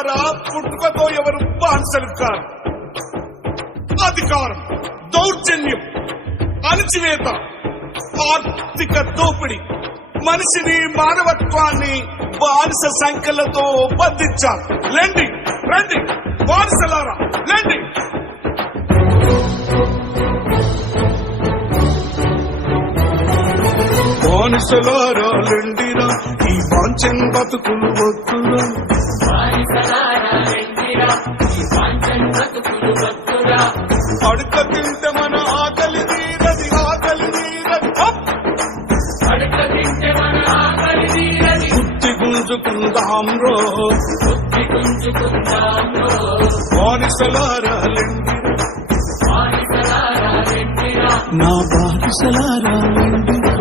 బానిసలారా పుట్టుకతో ఎవరు బానిసలు కారు. అధికారం, దౌర్జన్యం, అణచివేత, ఆర్థిక దోపిడి మనిషిని, మానవత్వాన్ని బానిస సంఖ్యలతో బంధించారు. రండి రండి బానిసలారా రండి. బానిసలారా లెండిరా, ఈ వాంఛన్ బతుకులు వద్దురా. అడుక తింటే మన ఆకలి తీరది, ఆకలి తీరది. బుద్ధి గుంజుకుందాం రో, బానిసలారా లెండిరా, నా బానిసలారా లెండిరా.